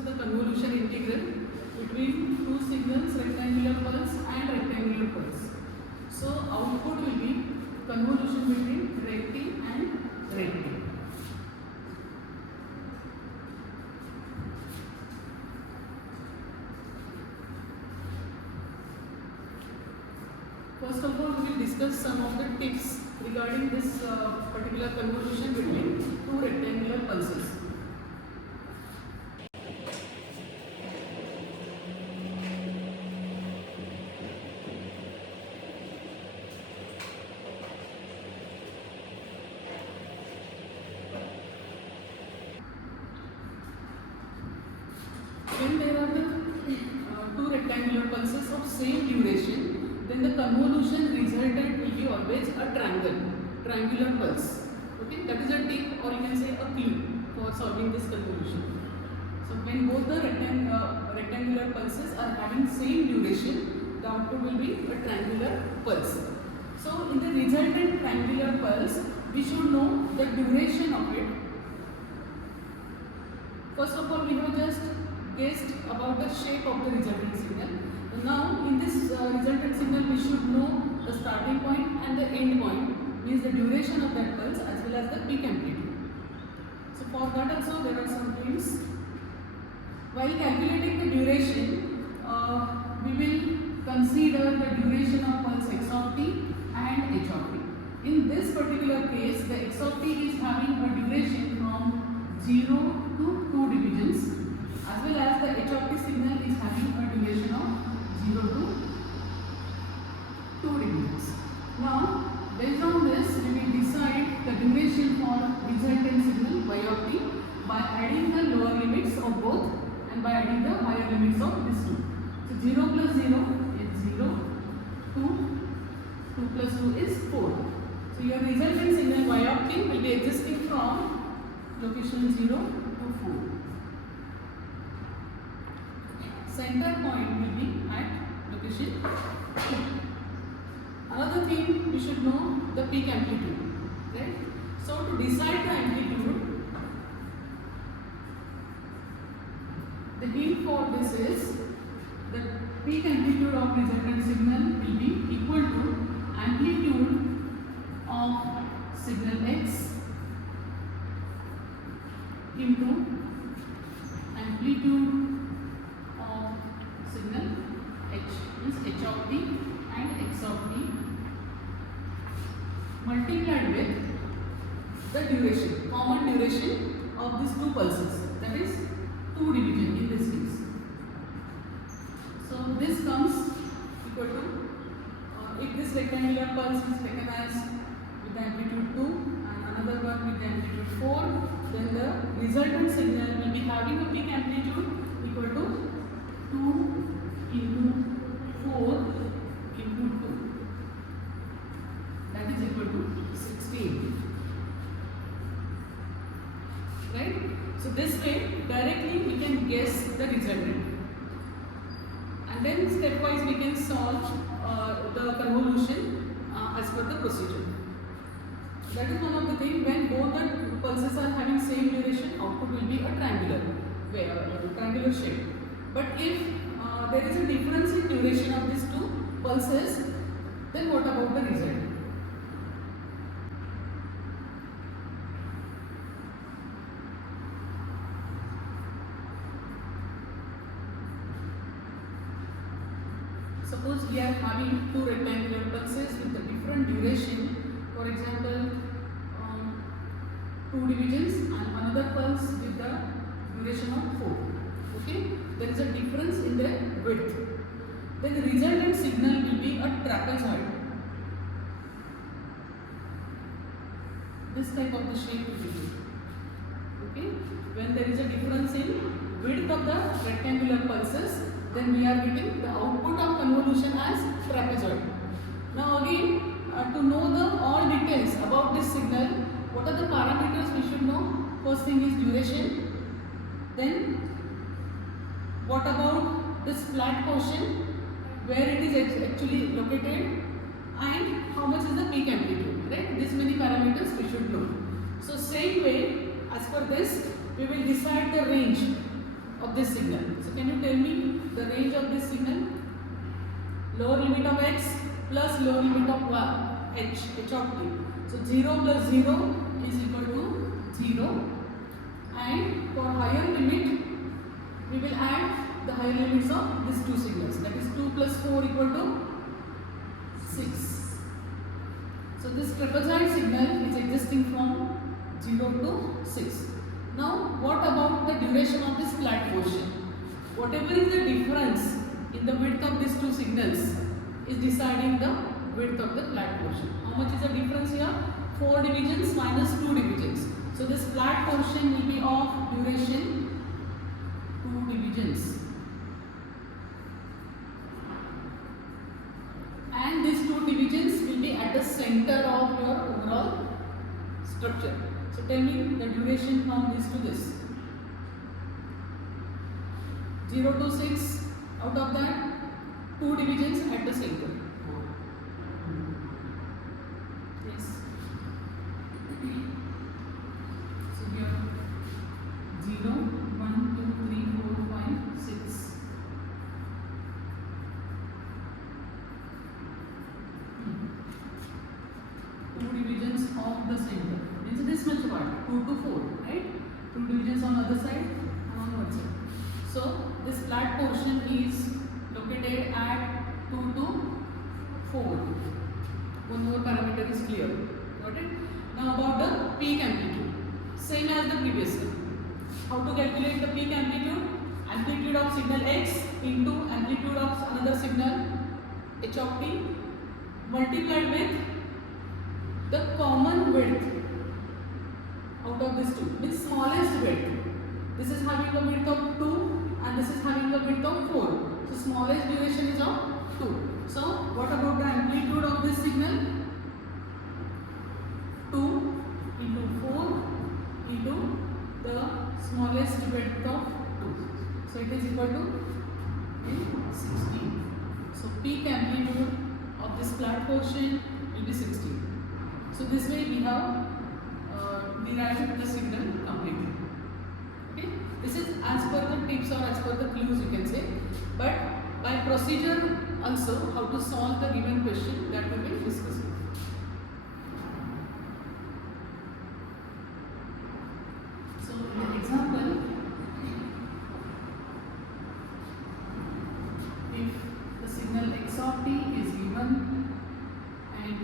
is the convolution integral between two signals, rectangular pulse and rectangular pulse. So output will be convolution between recti and recti. First of all, we will discuss some of the tips regarding this particular convolution between two rectangular pulses. When there are the two rectangular pulses of same duration, then the convolution resultant will be always a triangular pulse. Okay, that is a tip, or you can say a clue for solving this convolution. So when both the rectangular pulses are having same duration, the output will be a triangular pulse. So in the resultant triangular pulse, we should know the duration of it. First of all, we have just guessed about the shape of the resultant signal. Now in this resultant signal, we should know the starting point and the end point, means the duration of that pulse as well as the peak amplitude. So for that also there are some things. While calculating the duration, we will consider the duration of pulse x of t and h of t. In this particular case, the x of t is having a duration from 0 to 2 divisions, as well as the h of t signal is having a duration of 0 to 2 divisions. Now, based on this, we will decide the duration for resultant signal y of t by adding the lower limits of both and by adding the higher limits of these two. So 0 plus 0 is 0, 2 plus 2 is 4. So your resultant signal y of t will be existing from location 0 to 4. Center point will be at location 2. Another thing, we should know the peak amplitude, right? So to decide the amplitude, the hint for this is the peak amplitude of resultant signal will be equal to amplitude of signal x into amplitude of signal h, means h of t and x of t multiplied with the duration, common duration of these two pulses, that is 2 division in this case. So this comes equal to, if this rectangular pulse is taken as with the amplitude 2 and another one with the amplitude 4, then the resultant signal will be having a peak amplitude equal to 2 into 4 into 2. That is equal to 16. Right? So this way, directly we can guess the resultant. And then stepwise we can solve the convolution as per the procedure. That is one of the things. When both the pulses are having same duration, output will be a triangular shape. But if there is a difference in duration of these two pulses, then what about the result? Suppose we are having two rectangular pulses with a different duration, for example 2 divisions and another pulse with the duration of 4. Okay, there is a difference in their width. Then the resultant signal will be a trapezoid. This type of the shape will be. Okay, when there is a difference in width of the rectangular pulses, then we are getting the output of convolution as trapezoid. Now again, to know the all details about this signal, what are the parameters we should know? First thing is duration. Then what about this flat portion, where it is actually located, and how much is the peak amplitude, right? These many parameters we should know. So same way, as per this, we will decide the range of this signal. So can you tell me the range of this signal? Lower limit of x plus lower limit of h of t. So 0 plus 0 is equal to 0, and for higher limit we will add the higher limits of these two signals, that is 2 plus 4 equal to 6. So this trapezoid signal is existing from 0 to 6. Now what about the duration of this flat portion? Whatever is the difference in the width of these two signals is deciding the width of the flat portion. How much is the difference here? 4 divisions minus 2 divisions. So this flat portion will be of duration 2 divisions. And these 2 divisions will be at the center of your overall structure. So tell me the duration from this to this. 0 to 6, out of that 2 divisions at the center. Yes. So here 0, 1, 2, 3, 4, 5, 6. Two divisions of the center. Means this much part, 2 to 4, right? 2 divisions on other side and on one side. So this flat portion is located at 2 to 4. One more parameter is clear. Got it? Now about the peak amplitude. Same as the previous one. How to calculate the peak amplitude? Amplitude of signal x into amplitude of another signal h of t multiplied with the common width out of these two, means smallest width. This is having a width of 2 and this is having a width of 4. So smallest duration is of 2. So what about the amplitude of this signal? 2 into 4 into the smallest width of 2. So it is equal to 16. So peak amplitude of this flat portion will be 16. So this way we have derived the signal completely. Okay, this is as per the tips or as per the clues you can say, but by procedure also how to solve the given question, that we will discuss. So in the example, if the signal x of t is given and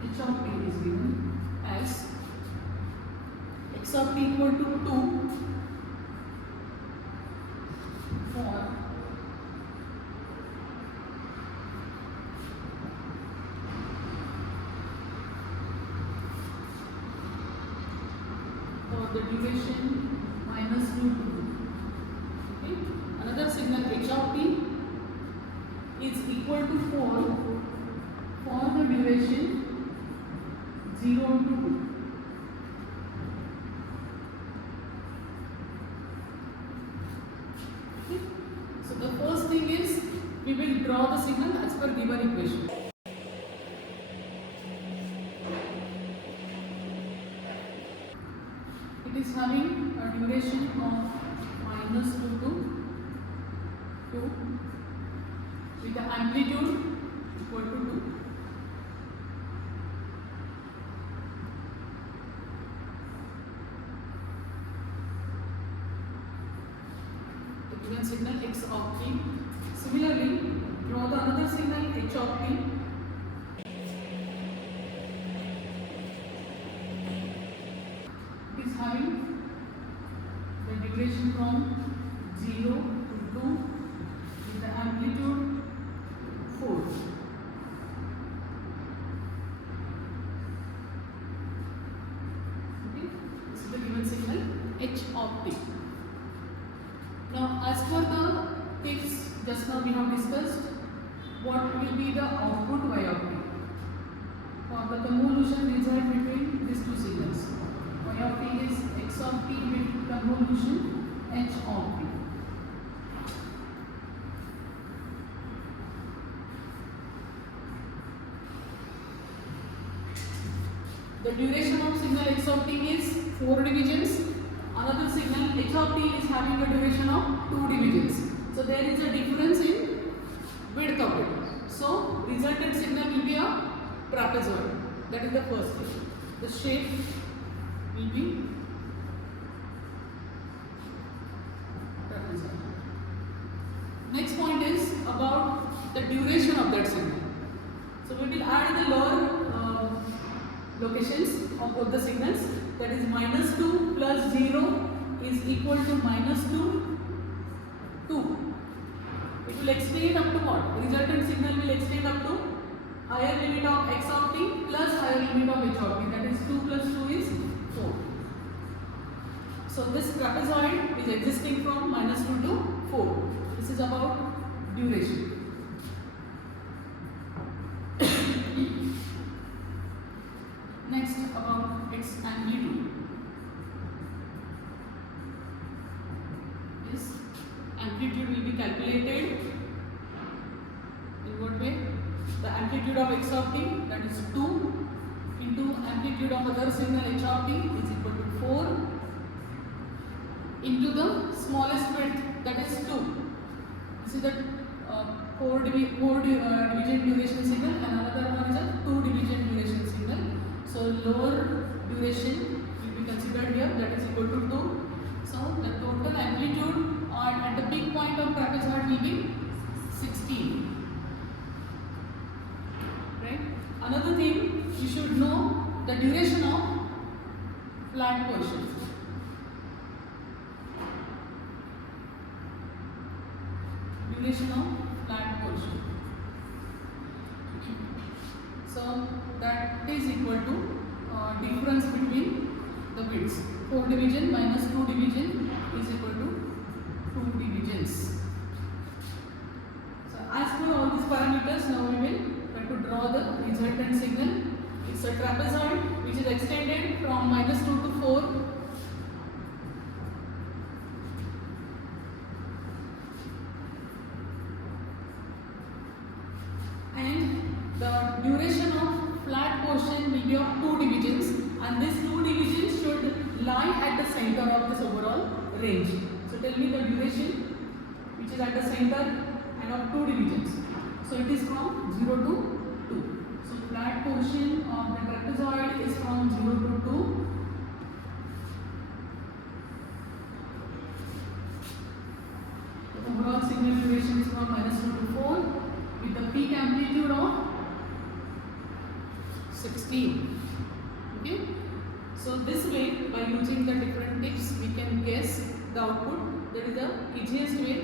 h of t is given as x of t equal to 2 for the duration minus root 2. Okay. Another signal h of t is equal to 4 for the duration 0 to 2. Okay. So the first thing is we will draw the signal as per given equation. It is having a duration of minus 2 to 2 with the amplitude equal to 2. The given signal x of t. Similarly, draw the another signal h of t. Is having the duration from 0 to 2 with the amplitude 4. Okay, this is the given signal h of t. Now, as per the tips just now we have discussed, what will be the output y of t for the convolution result between these two signals. Y of t is x of t with convolution h of t. The duration of signal x of t is 4 divisions. another signal h of t is having a duration of 2 divisions. So there is a difference in width of it. So resultant signal will be a trapezoid. That is the first thing. The shape will be trapezoid. Next point is about the duration of that signal. So we will add the lower locations of both the signals. That is -2 plus 0 is equal to -2, 2. It will extend up to what? The resultant signal will extend up to higher limit of x of t plus higher limit of h of t. That is 2 plus 2 is 4. So this trapezoid is existing from -2 to 4. This is about duration. Next, about its amplitude. This amplitude will be calculated in what way? The amplitude of x of t, that is 2, into amplitude of other signal h of t is equal to 4, into the smallest width, that is 2. This is the 4 division duration signal, and another one is a 2 division duration signal. So lower duration will be considered here, that is equal to 2. So the total amplitude at the peak point of trapezoid will be 16. Right? Another thing, you should know the duration of flat portion. Duration of flat portion. So that is equal to difference between the widths. 4 division minus 2 division is equal to 2 divisions. So as per all these parameters, now we will try to draw the resultant signal. It's a trapezoid which is extended from -2 to 4. And the duration of flat portion will be of 2 divisions, and these 2 divisions should lie at the center of this overall range. So tell me the duration which is at the center and of 2 divisions. So it is from 0 to 2. So flat portion of the trapezoid is from 0 to 2. The overall signal duration is from -2 to 4 with the peak amplitude of 16. Okay. So this way, by using the different tips, we can guess the output. That is the easiest way